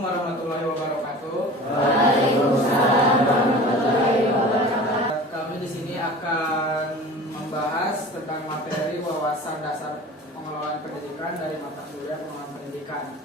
Assalamualaikum warahmatullahi wabarakatuh. Waalaikumsalam warahmatullahi wabarakatuh. Kami di sini akan membahas tentang materi wawasan dasar pengelolaan pendidikan dari mata kuliah pengelolaan pendidikan.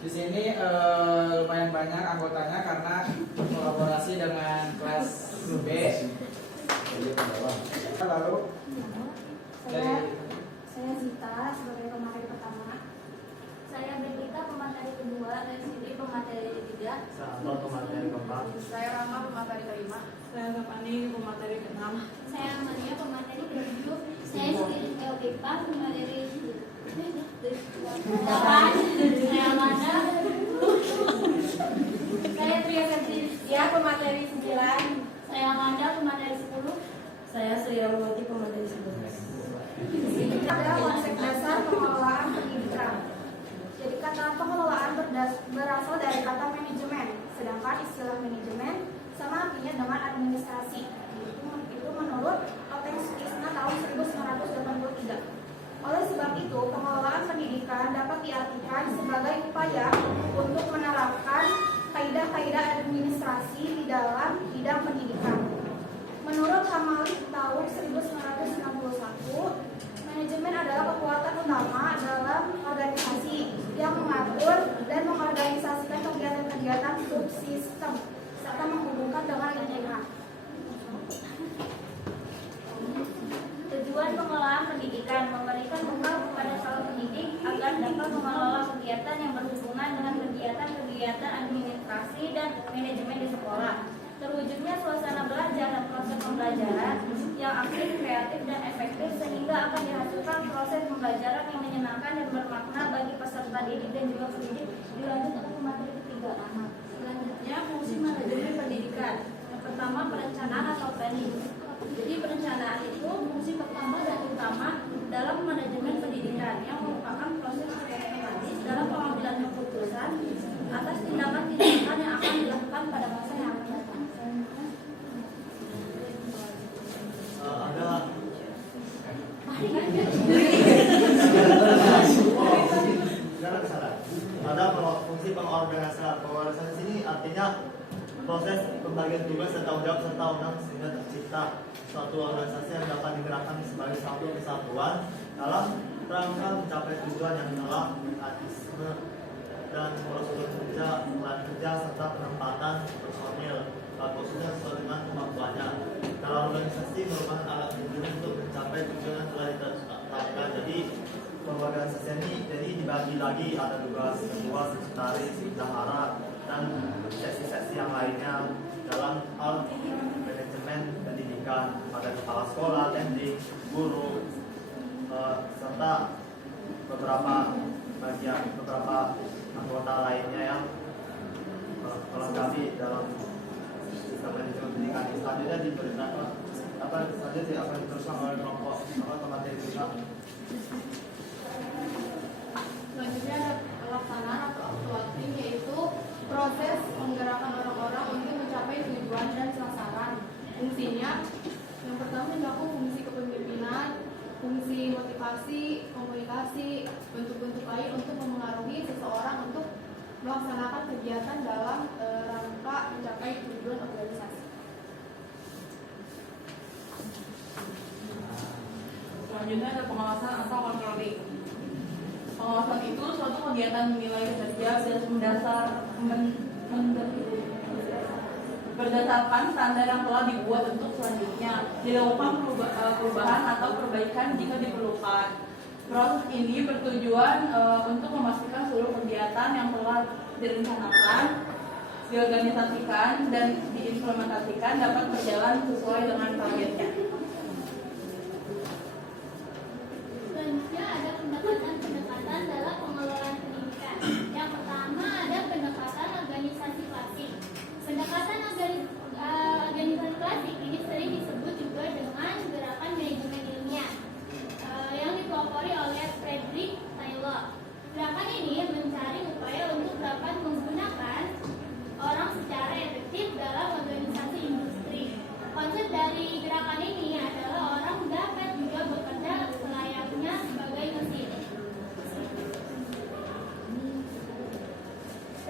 Di sini lumayan banyak anggotanya karena kolaborasi dengan kelas B. Lalu dari Saya Zita sebagai pemateri pertama. Saya Berita pemateri kedua, dan Siti pemateri ketiga. Saya pemateri keempat. Saya Rama pemateri kelima. Saya Zapani pemateri keenam. Saya Amalia pemateri ketujuh. Saya Siti Elvipa pemateri delapan. Saya Amanda. Saya Tria Septia pemateri 9. Saya Amanda pemateri 10. Saya Sri Ramawati pemateri 11. Ada konsep dasar pengelolaan pendidikan. Jadi kata pengelolaan berasal dari kata manajemen, sedangkan istilah manajemen sama artinya dengan administrasi. Itu menurut Otengs Krisna tahun 1983. Oleh sebab itu, pengelolaan pendidikan dapat diartikan sebagai upaya untuk menerapkan kaidah-kaidah administrasi di dalam bidang pendidikan. Menurut Hamalik tahun 1961, manajemen adalah kekuatan utama dalam organisasi yang mengatur dan mengorganisasikan kegiatan-kegiatan subsistem serta menghubungkan dengan lingkungan. Tujuan pengelolaan pendidikan memberikan bekal kepada calon pendidik agar dapat mengelola kegiatan yang berhubungan dengan kegiatan-kegiatan administrasi dan manajemen di sekolah. Terwujudnya suasana belajar dan proses pembelajaran yang aktif, kreatif, dan efektif sehingga akan dihasilkan proses pembelajaran yang menyenangkan dan bermakna bagi peserta didik dan juga pendidik. Dilanjut untuk materi ketiga. Selanjutnya fungsi manajemen pendidikan. Yang pertama perencanaan atau planning. Jadi perencanaan itu fungsi pertama dan utama dalam manajemen pendidikan yang merupakan proses sistematis dalam pengambilan keputusan atas tindakan-tindakan yang akan dilakukan pada masa yang akan datang. Ada fungsi pengorganisasian. Pengorganisasi ini artinya proses pembagian tugas dan tanggung jawab serta undang sehingga tercipta suatu organisasi yang dapat digerakkan sebagai satu kesatuan dalam rangka mencapai tujuan yang adalah mekanisme dan prosedur kerja, plan kerja serta penempatan personil khususnya sesuai dengan kemampuannya. Dalam organisasi merupakan alat tujuan untuk mencapai tujuan yang telah ditetapkan. Jadi organisasi ini jadi dibagi lagi, ada tugas ketua, sekretaris, bendahara, dan sesi-sesi yang lainnya dalam hal manajemen pendidikan, pada kepala sekolah, teknik, guru, serta beberapa anggota lainnya yang melengkapi dalam sistem manajemen pendidikan. Selanjutnya diberikan selanjutnya akan diteruskan oleh kelompok materi kita. Selanjutnya ada pelaksanaan atau actuating, yaitu proses menggerakkan orang-orang untuk mencapai tujuan dan sasaran. Fungsinya yang pertama mencakup fungsi kepemimpinan, fungsi motivasi, komunikasi, bentuk-bentuk lain untuk memengaruhi seseorang untuk melaksanakan kegiatan dalam rangka mencapai tujuan organisasi. Selanjutnya ada pengawasan atau controlling. Pengawasan itu suatu kegiatan menilai kerja berdasarkan standar yang telah dibuat untuk selanjutnya dilakukan perubahan atau perbaikan jika diperlukan. Proses ini bertujuan untuk memastikan seluruh kegiatan yang telah direncanakan, diorganisasikan, dan diimplementasikan dapat berjalan sesuai dengan targetnya. Selanjutnya ada pendekatan dalam pengelolaan pendidikan. Yang pertama ada pendekatan organisasi klasik. Pendekatan organisasi klasik ini sering disebut juga dengan gerakan manajemen ilmiah yang dipelopori oleh Frederick Taylor. Gerakan ini mencari upaya untuk dapat menggunakan orang secara efektif dalam organisasi industri. Konsep dari gerakan ini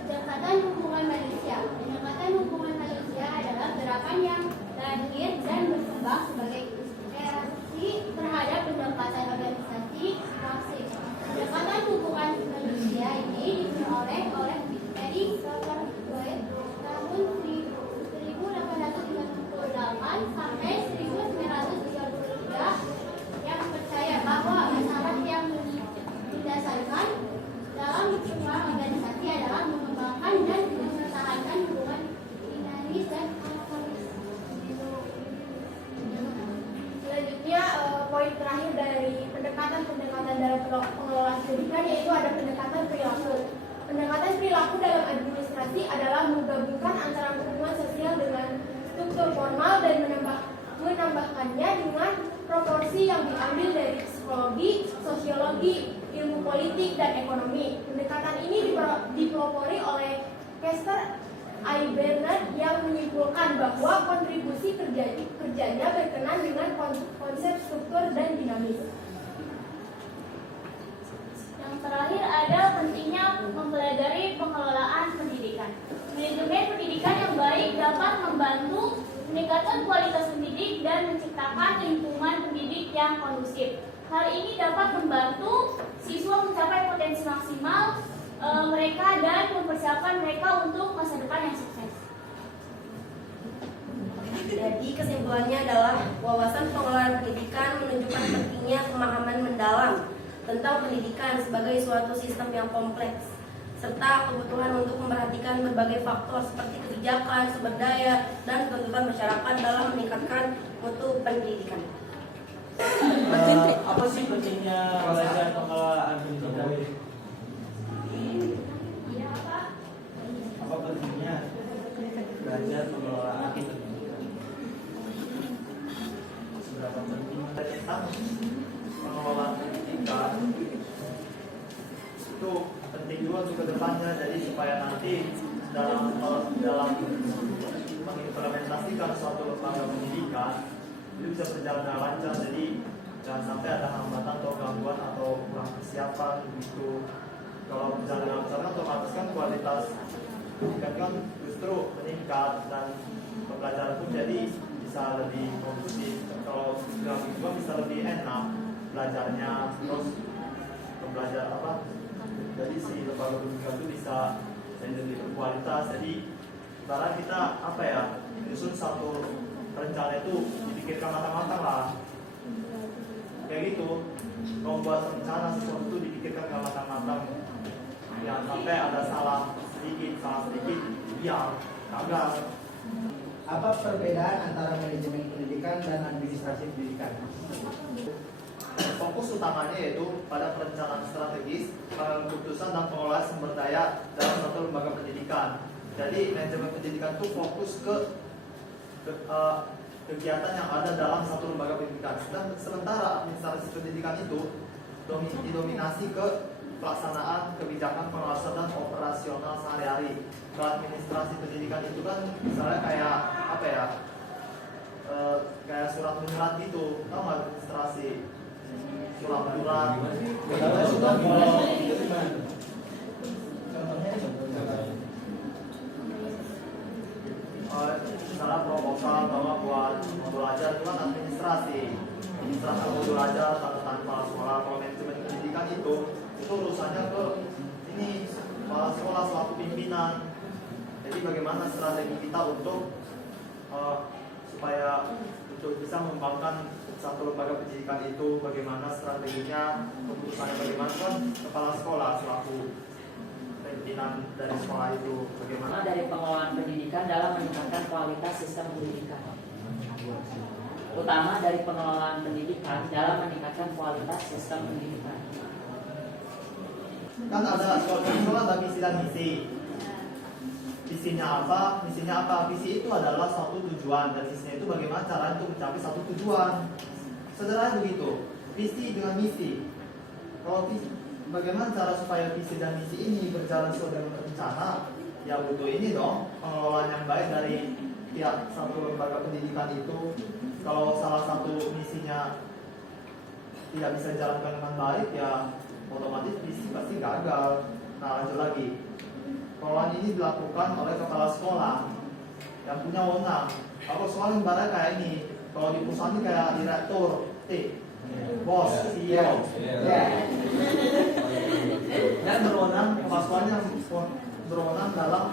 Pendekatan hubungan manusia. Pendekatan hubungan manusia adalah gerakan yang lahir dan berkembang sebagai reaksi terhadap pendekatan organisasi praksi. Pendekatan hubungan manusia ini diperoleh oleh Erik Saterwijk tahun 1858 sampai 1933 yang percaya bahwa masalah yang didasarkan dalam sebuah organisasi adalah mengembangkan dan mempertahankan hubungan dinamis dan harmonis. Selanjutnya, poin terakhir dari pendekatan-pendekatan dalam pengelolaan pendidikan yaitu ada pendekatan perilaku. Pendekatan perilaku dalam administrasi adalah menggabungkan antara hubungan sosial dengan struktur formal dan menambahkannya dengan proporsi yang diambil dari psikologi, sosiologi, ilmu politik, dan ekonomi. Pendekatan ini dipelopori oleh Kester I. Bernard yang menyimpulkan bahwa kontribusi kerjanya berkenan dengan konsep struktur dan dinamis. Yang terakhir ada pentingnya mempelajari pengelolaan pendidikan. Manajemen pendidikan yang baik dapat membantu meningkatkan kualitas pendidik dan menciptakan lingkungan pendidik yang kondusif. Hal ini dapat membantu siswa mencapai potensi maksimal mereka dan mempersiapkan mereka untuk masa depan yang sukses. Jadi kesimpulannya adalah wawasan pengelolaan pendidikan menunjukkan pentingnya pemahaman mendalam tentang pendidikan sebagai suatu sistem yang kompleks, serta kebutuhan untuk memperhatikan berbagai faktor seperti kebijakan, sumber daya, dan tuntutan masyarakat dalam meningkatkan mutu pendidikan. Apa sih pentingnya belajar pengelolaan pendidikan? Apa pentingnya belajar pengelolaan pendidikan? Seberapa penting tentang pengelolaan pendidikan itu penting juga untuk kedepannya, jadi supaya nanti dalam mengimplementasikan suatu lembaga pendidikan itu bisa berjalan dengan lancar, jadi jangan sampai ada hambatan atau gangguan atau kurang persiapan gitu. Kalau berjalan dengan lancar kan otomatis kan kualitas pendidikan kan justru meningkat dan pembelajaran pun jadi bisa lebih kondusif. Kalau dalam itu bisa lebih enak belajarnya, terus pembelajaran apa? Jadi si lembaga pendidikan itu bisa jadi lebih berkualitas. Jadi ibarat kita apa ya, nyusun satu rencana itu dipikirkan matang-matang lah, kayak gitu. Kalau buat rencana sesuatu itu dipikirkan dengan matang-matang, jangan sampai ada salah sedikit biar gagal. Apa perbedaan antara manajemen pendidikan dan administrasi pendidikan? Fokus utamanya yaitu pada perencanaan strategis, pengambilan keputusan dan pengelolaan sumber daya dalam satu lembaga pendidikan. Jadi manajemen pendidikan itu fokus ke kegiatan yang ada dalam satu lembaga pendidikan. Sementara administrasi pendidikan itu didominasi ke pelaksanaan kebijakan pengawasan dan operasional sehari-hari. Kalau administrasi pendidikan itu kan misalnya kayak apa ya, kayak surat menyurat gitu, tau nggak administrasi surat menyurat. Misalnya proposal bahwa buat modul ajar itu kan administrasi modul ajar, tanda tangan kepala sekolah. Kalau manajemen pendidikan itu urusannya ke ini kepala sekolah selaku pimpinan. Jadi bagaimana strategi kita untuk supaya untuk bisa mengembangkan satu lembaga pendidikan itu, bagaimana strateginya, keputusannya bagaimana, kan kepala sekolah selaku pimpinan dari sekolah itu bagaimana dari pengelolaan pendidikan dalam meningkatkan kualitas sistem pendidikan. Utama dari pengelolaan pendidikan dalam meningkatkan kualitas sistem pendidikan. Kan ada sekolah ada visi dan misi. Visinya apa? Misinya apa? Visi itu adalah suatu tujuan dan misinya itu bagaimana cara untuk mencapai satu tujuan. Sederhana begitu. Visi dengan misi. Kalau visi, bagaimana cara supaya visi dan misi ini berjalan sesuai dengan rencana? Ya butuh ini dong, pengelolaan yang baik dari pihak satu lembaga pendidikan itu. Kalau salah satu misinya tidak bisa dijalankan dengan baik, ya otomatis visi pasti gagal. Nah lanjut lagi. pengelolaan ini dilakukan oleh kepala sekolah yang punya wewenang. Kalau sekolah ibaratnya kayak ini, kalau di perusahaan ini kayak direktur, bos, CEO. Dan berwenang kepala sekolahnya yang berwenang dalam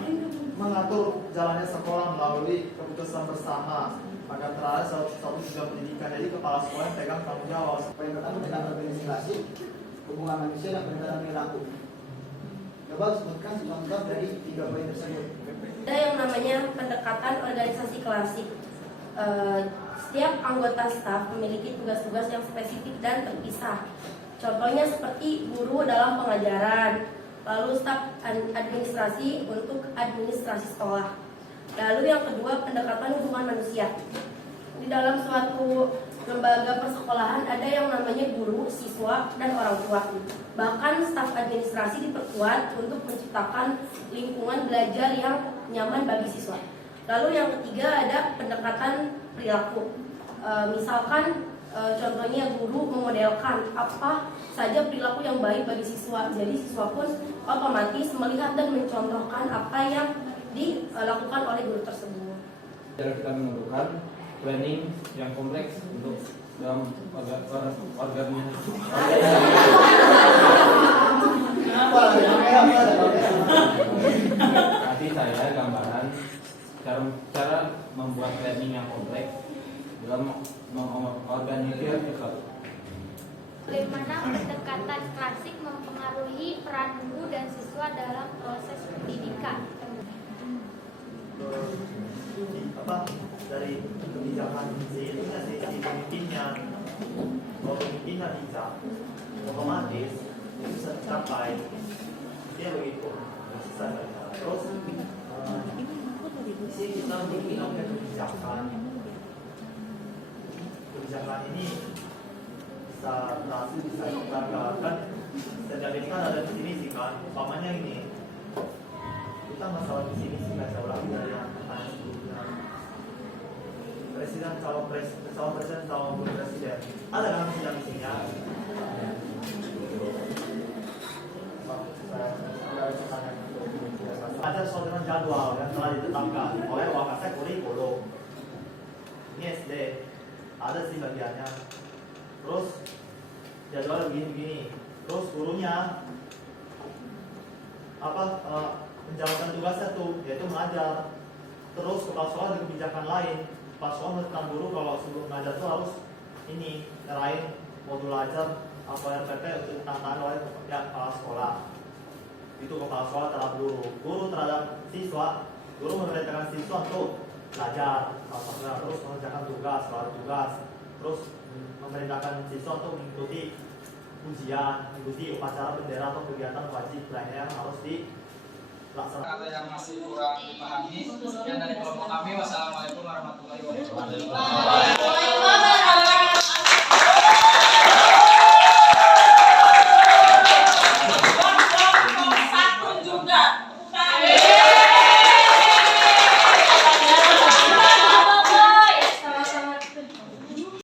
mengatur jalannya sekolah melalui keputusan bersama agar terhadap satu tujuan pendidikan. Jadi kepala sekolah yang pegang tanggung jawab. Poin pertama tentang organisasi, hubungan manusia dan peningkatan perilaku. Coba sebutkan contoh dari 3 poin tersebut. Ada yang namanya pendekatan organisasi klasik. Setiap anggota staf memiliki tugas-tugas yang spesifik dan terpisah. Contohnya seperti guru dalam pengajaran, lalu staf administrasi untuk administrasi sekolah. Lalu yang kedua, pendekatan hubungan manusia. Di dalam suatu lembaga persekolahan ada yang namanya guru, siswa, dan orang tua. Bahkan staf administrasi diperkuat untuk menciptakan lingkungan belajar yang nyaman bagi siswa. Lalu yang ketiga ada pendekatan perilaku. Misalkan contohnya guru memodelkan apa saja perilaku yang baik bagi siswa. Jadi siswa pun otomatis melihat dan mencontohkan apa yang dilakukan oleh guru tersebut. Kita menentukan planning yang kompleks untuk dalam organisasi. Nanti saya gambaran cara membuat planning yang kompleks dalam mengorganisir sesuatu. Bagaimana pendekatan klasik mempengaruhi peran guru dan siswa dalam proses pendidikan? Dari kebijakan si pemimpinnya, kalau pemimpinnya bijak, otomatis itu bisa tercapai. Dia begitu. Terus di sini kita memiliki kebijakan. Kebijakan ini bisa berhasil, bisa digagalkan. Setiap ini kan ada definisi kan. Umpamanya ini, kita masalah definisi nggak jauh lagi dari yang pertanyaan sebelumnya. Presiden, calon presiden, calon presiden. Ada kan definisinya? Ada sesuatu dengan jadwal yang telah ditetapkan oleh Wakasek kurikulum. Ini SD, ada sih bagiannya. Terus jadwal begini. Terus gurunya menjalankan tugasnya tuh, yaitu mengajar. Terus kepala sekolah ada kebijakan lain. Kepala sekolah menentukan guru kalau sebelum mengajar tuh harus nyerahin modul ajar atau RPP untuk ditangani oleh kepala sekolah. Itu kepala sekolah terhadap guru terhadap siswa. Guru memerintahkan siswa untuk belajar, terus mengerjakan tugas, terus memerintahkan siswa untuk mengikuti ujian, mengikuti upacara bendera atau kegiatan wajib lainnya yang harus dilaksanakan. Kata yang masih kurang dipahami, yang dari kelompok kami, wassalamualaikum warahmatullahi wabarakatuh.